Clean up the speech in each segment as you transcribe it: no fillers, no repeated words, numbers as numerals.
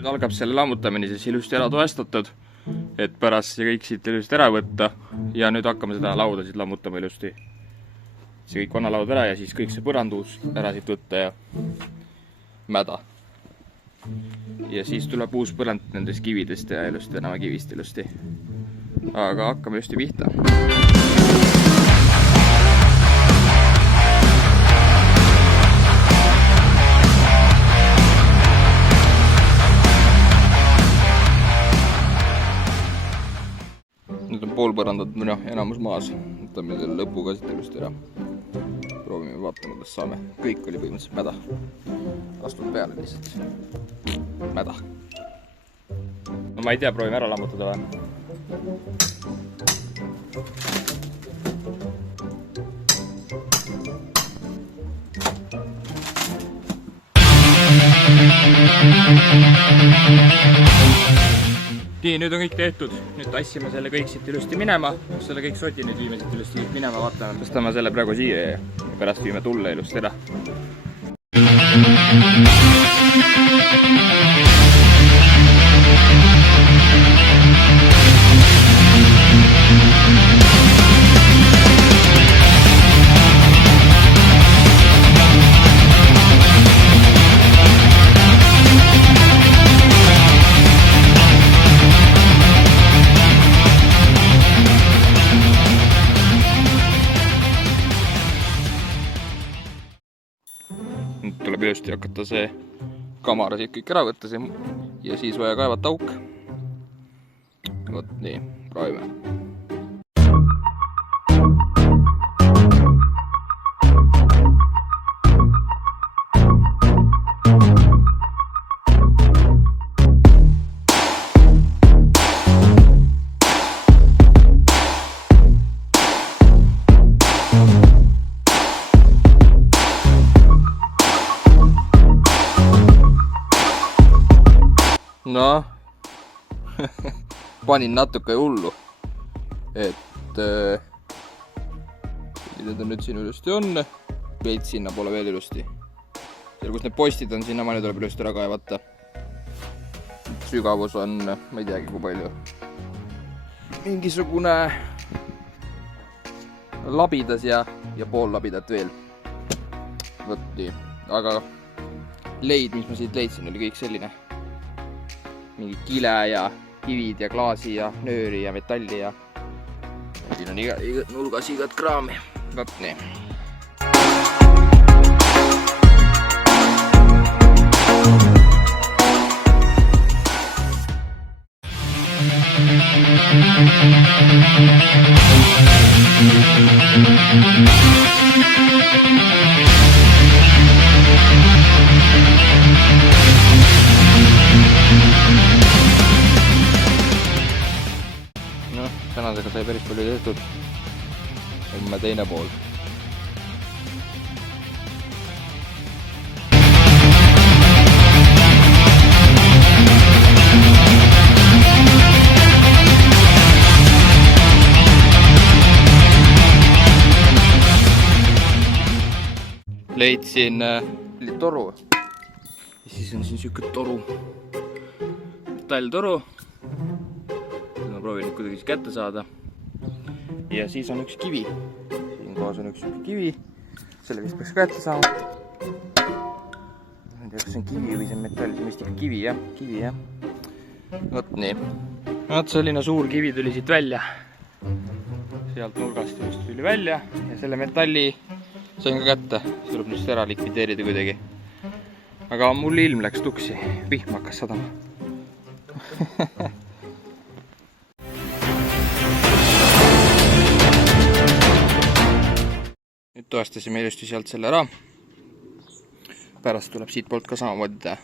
Nüüd algab selle lammutamine siis ilusti ära toestatud, et pärast see kõik siit ilusti ära võtta ja nüüd hakkame seda laudasid lammutama ilusti. See kõik vana laud ära ja siis kõik see põranduus ära siit võtta ja mäda. Ja siis tuleb uus põrand nendest kividest ja ilusti enam kivist ilusti. Aga hakkame ilusti pihta. Nüüd on pool põrandat enamus maas. Võtame selle lõpuga siit ilusti ära. Proovime vaatama, kas saame. Kõik oli põhimõtteliselt mäda. Astud peale lihtsalt. Mäda. No ma ei tea, proovime ära lammutada või? Nii, nüüd on kõik tehtud. Nüüd tassime selle kõik siit ilusti minema. Selle kõik soti nüüd viime siit ilusti minema. Vaatame, tõstame selle praegu siia ja pärast viime tulle ilusti ära. Nüüd tuleb ilusti hakata see kamara siit kõik ära võtta ja siis vaja kaevata auk. Vot nii, proovime. No, panin natuke hullu, et milline ta nüüd siin ilusti on, veits sinna poole veel ilusti. Seal, kus need postid on, sinna mani tuleb ilusti ära kaevata. Sügavus on, ma ei teagi kui palju, mingisugune labidas ja pool labidat veel. Vot nii, aga leid, mis ma siit leidsin, oli kõik selline. Mingi kile ja kivid ja klaasi ja nööri ja metalli ja siin on nulgas igat kraami. Vot nii. Tänasega sai päris palju tehtud. Homme teine pool. Leidsin toru. Ja siis on siin siuke toru. Metalltoru. Ma proovin nüüd kuidagi kätte saada. Ja siis on üks kivi. Siin koos on üks kivi. Selle vist peaks kätte saama. Ma ei tea, kas see on kivi või see on metall. See on vist ikka kivi, jah. Kivi, jah. Vot nii. Vot selline suur kivi tuli siit välja. Sealt nurgast just tuli välja. Ja selle metalli sain ka kätte. See tuleb nüüd ära likvideerida kuidagi. Aga mul ilm läks tuksi. Vihm hakkas sadama. Nüüd toestasime ilusti sealt selle ära. Pärast tuleb siit poolt ka samamoodi teha.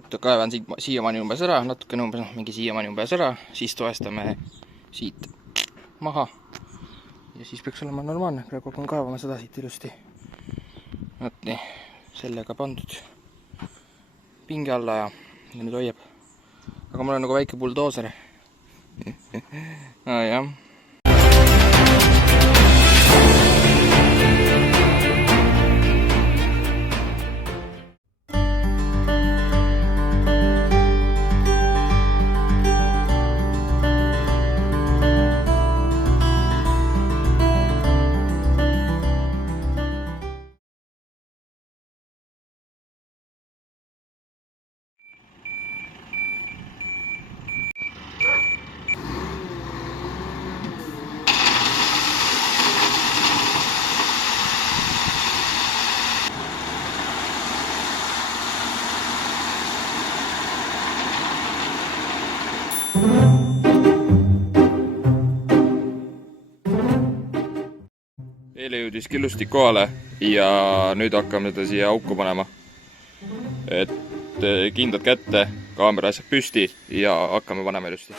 Et kaevan siiamaani umbes ära, natukene umbes, mingi siiamaani umbes ära, siis toestame siit maha. Ja siis peaks olema normaalne, praegu hakkan kaevama seda siit ilusti. Vot nii, sellega pandud pinge alla ja nüüd hoiab. Aga mul on nagu väike buldooser. Jah. jõudis killustik kohale ja nüüd hakkame teda siia auku panema. Et kindlad kätte, kaamera asjad püsti ja hakkame panema ilusti.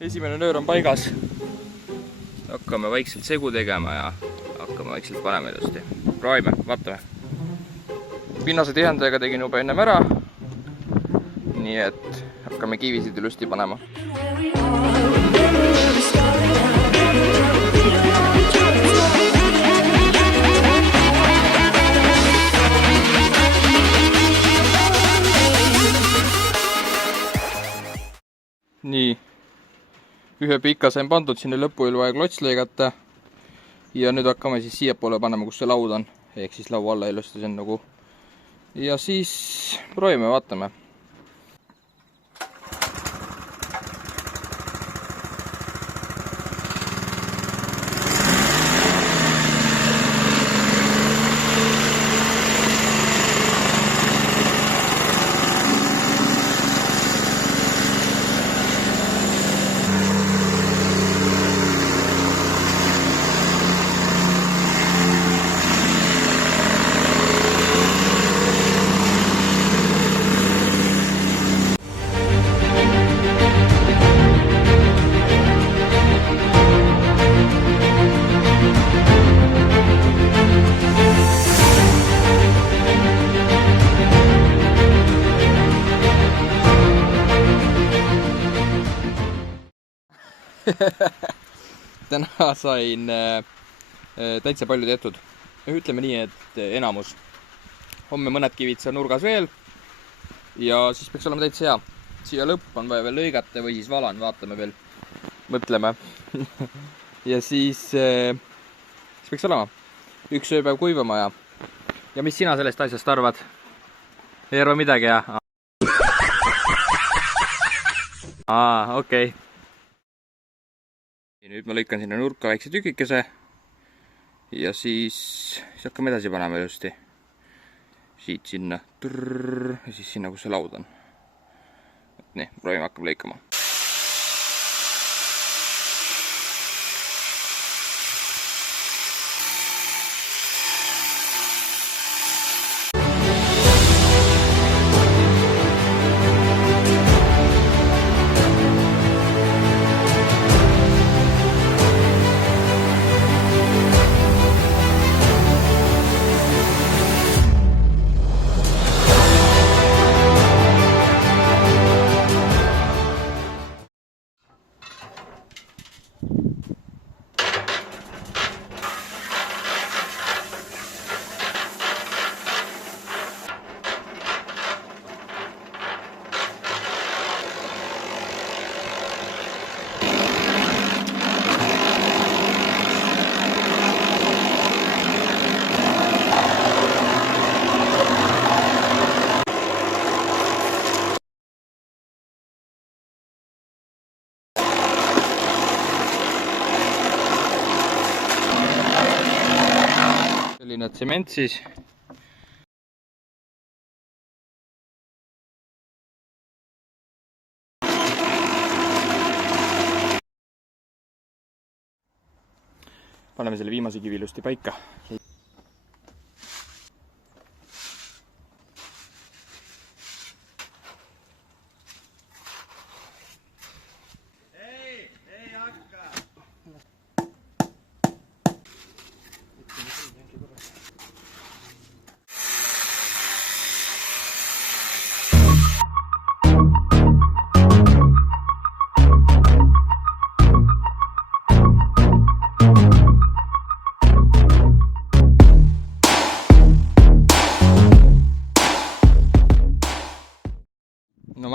Esimene nöör on paigas. Hakkame vaikselt segu tegema ja hakkame vaikselt panema ilusti. Proovime, vaatame. Pinnase tihendajaga tegin juba ennem ära. Nii et hakkame kivisid ilusti panema. Nii. Ühe pika sain pandud, sinna lõppu oli vaja klots lõigata ja nüüd hakkame siis siia poole panema, kus see laud on, ehk siis laua alla ilusti see on nagu ja siis proovime, vaatame. Täna sain täitsa palju tehtud. Ütleme nii, et enamus. Homme mõned kivid seal nurgas veel ja siis peaks olema täitsa hea. Siia lõpp on vaja veel lõigata või siis valan, vaatame veel. Mõtleme. Ja siis peaks olema. Üks öö peab kuivama ja mis sina sellest asjast arvad? Ei arva midagi, jah? Okei. Nüüd ma lõikan sinna nurka väikse tükikese ja siis hakkame edasi panema ilusti. Siit sinna ja siis sinna, kus see laud on. Nii, proovime hakkame lõikama. Selline tsement siis. Paneme selle viimase kivi ilusti paika.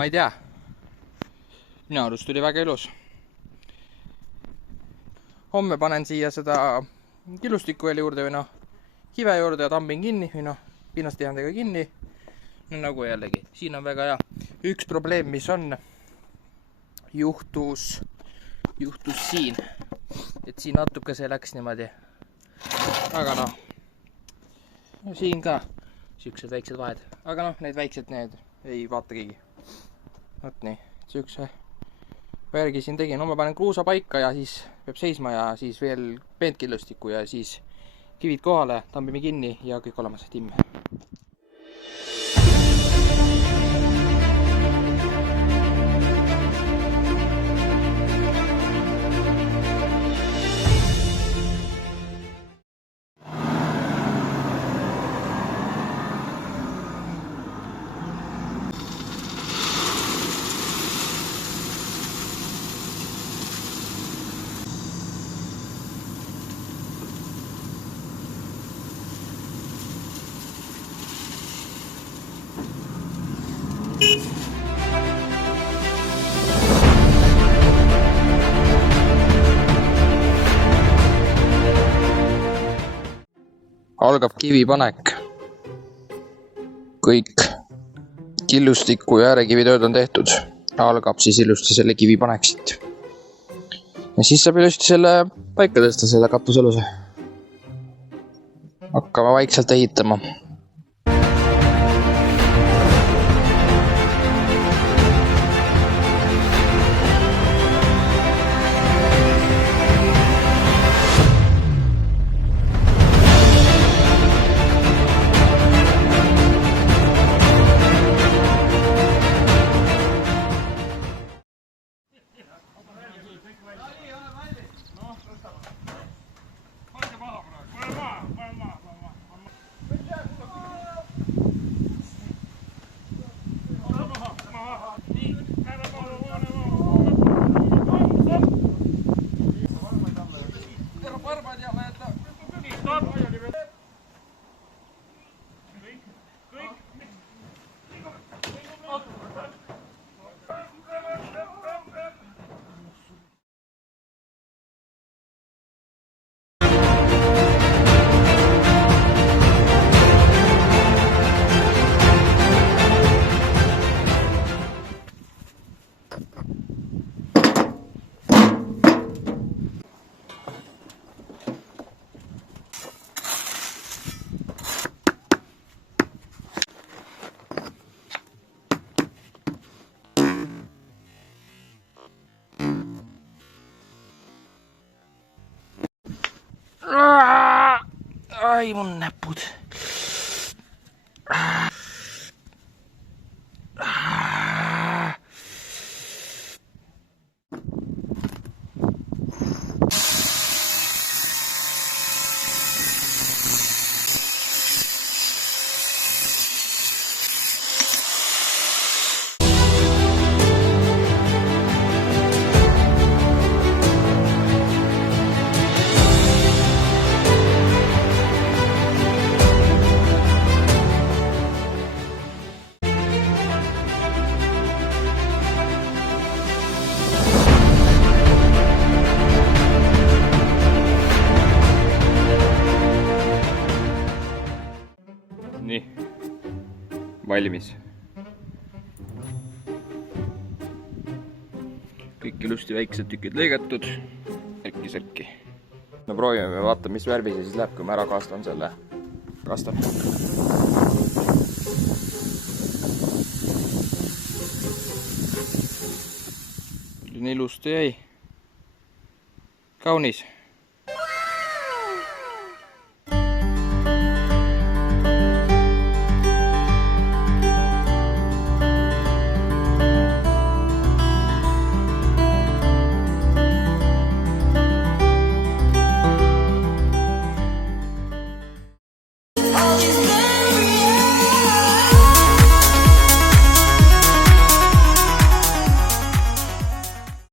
ma ei tea. Minu arust tuli väga ilus. Homme panen siia seda killustiku veel juurde või kive juurde ja tambin kinni või pinnastihändega kinni. No nagu jällegi, siin on väga hea. Üks probleem, mis on, juhtus siin. Et siin natuke see läks niimoodi. Aga siin ka siuksed väiksed vahed. Aga need väiksed need ei vaata keegi. Võt nii, siukse järgi siin tegin. Ma panen kruusa paika ja siis peab seisma ja siis veel peentkillustikku ja siis kivid kohale, tambime kinni ja kõik olemas timm. Algab kivipanek. Kõik killustiku ja äärekivitööd on tehtud. Algab siis ilusti selle kivipanek siit. Ja siis saab ilusti selle paika tõsta selle katusaluse. Hakkame vaikselt ehitama. Ai mun näppud. Nii, valmis. Kõik ilusti väiksed tükid lõigatud. Särki. No proovime, vaata mis värvi see siis läheb, kui ma ära kastan selle. Kastan. Selline ilusti jäi. Kaunis.